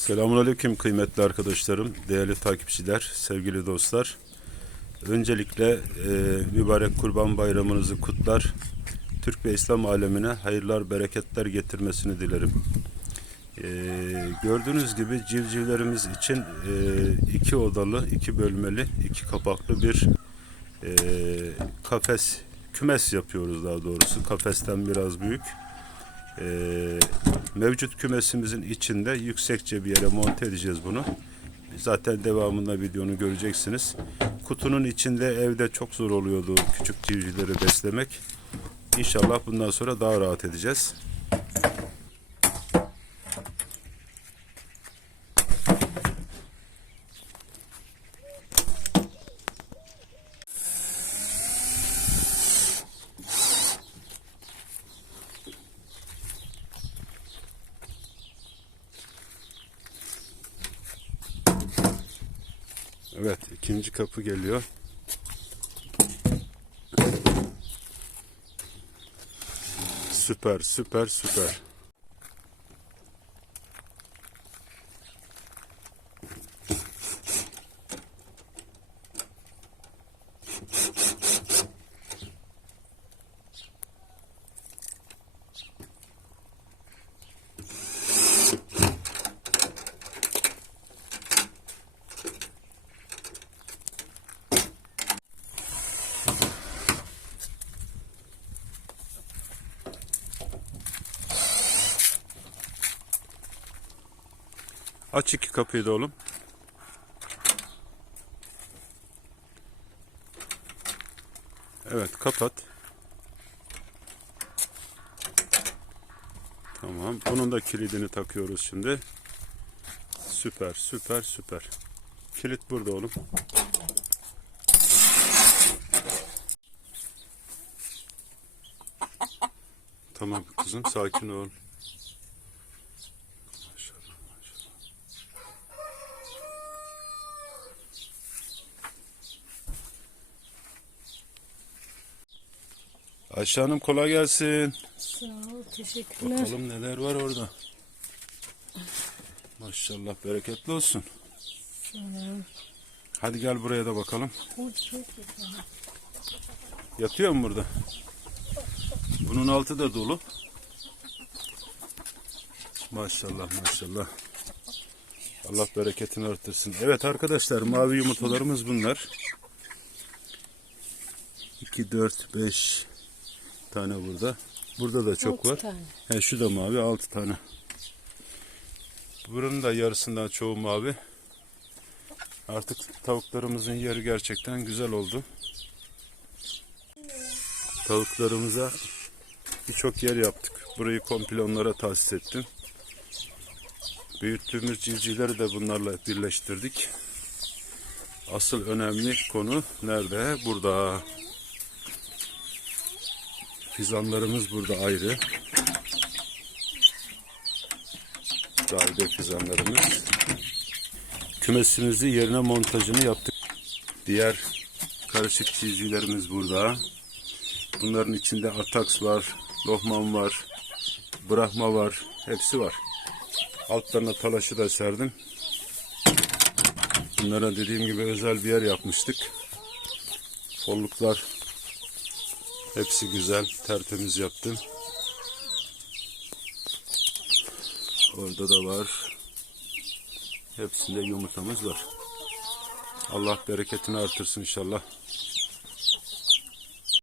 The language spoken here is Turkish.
Selamünaleyküm kıymetli arkadaşlarım, değerli takipçiler, sevgili dostlar. Öncelikle e, mübarek Kurban Bayramınızı kutlar. Türk ve İslam alemine hayırlar, bereketler getirmesini dilerim. E, gördüğünüz gibi civcivlerimiz için e, iki odalı, iki bölmeli, iki kapaklı bir e, kafes, kümes yapıyoruz daha doğrusu. Kafesten biraz büyük. Ee, mevcut kümesimizin içinde yüksekçe bir yere monte edeceğiz bunu. Zaten devamında videonu göreceksiniz. Kutunun içinde evde çok zor oluyordu küçük civcivleri beslemek. İnşallah bundan sonra daha rahat edeceğiz. Evet, ikinci kapı geliyor. Süper, süper, süper. Aç iki kapıyı da oğlum. Evet, kapat. Tamam. Bunun da kilidini takıyoruz şimdi. Süper, süper, süper. Kilit burada oğlum. Tamam kızım, sakin ol. Ayşe Hanım kolay gelsin. Sağ ol, teşekkürler. Bakalım neler var orada. Maşallah bereketli olsun. Sağ ol. Hadi gel buraya da bakalım. Yatıyor mu burada? Bunun altı da dolu. Maşallah maşallah. Allah bereketini artırsın. Evet arkadaşlar mavi yumurtalarımız bunlar. 2, 4, 5 tane burada. Burada da çok Altı var. tane. He, şu da mavi 6 tane. Buranın da yarısından çoğu mavi. Artık tavuklarımızın yeri gerçekten güzel oldu. Tavuklarımıza birçok yer yaptık. Burayı komple onlara tahsis ettim. Büyüttüğümüz civcivleri de bunlarla birleştirdik. Asıl önemli konu nerede? Burada. Fizanlarımız burada ayrı. Daire fizanlarımız. Kümesimizi yerine montajını yaptık. Diğer karışık çizgilerimiz burada. Bunların içinde ataks var, lohman var, brahma var, hepsi var. Altlarına talaşı da serdim. Bunlara dediğim gibi özel bir yer yapmıştık. Folluklar hepsi güzel, tertemiz yaptım. Orada da var. Hepsinde yumurtamız var. Allah bereketini artırsın inşallah.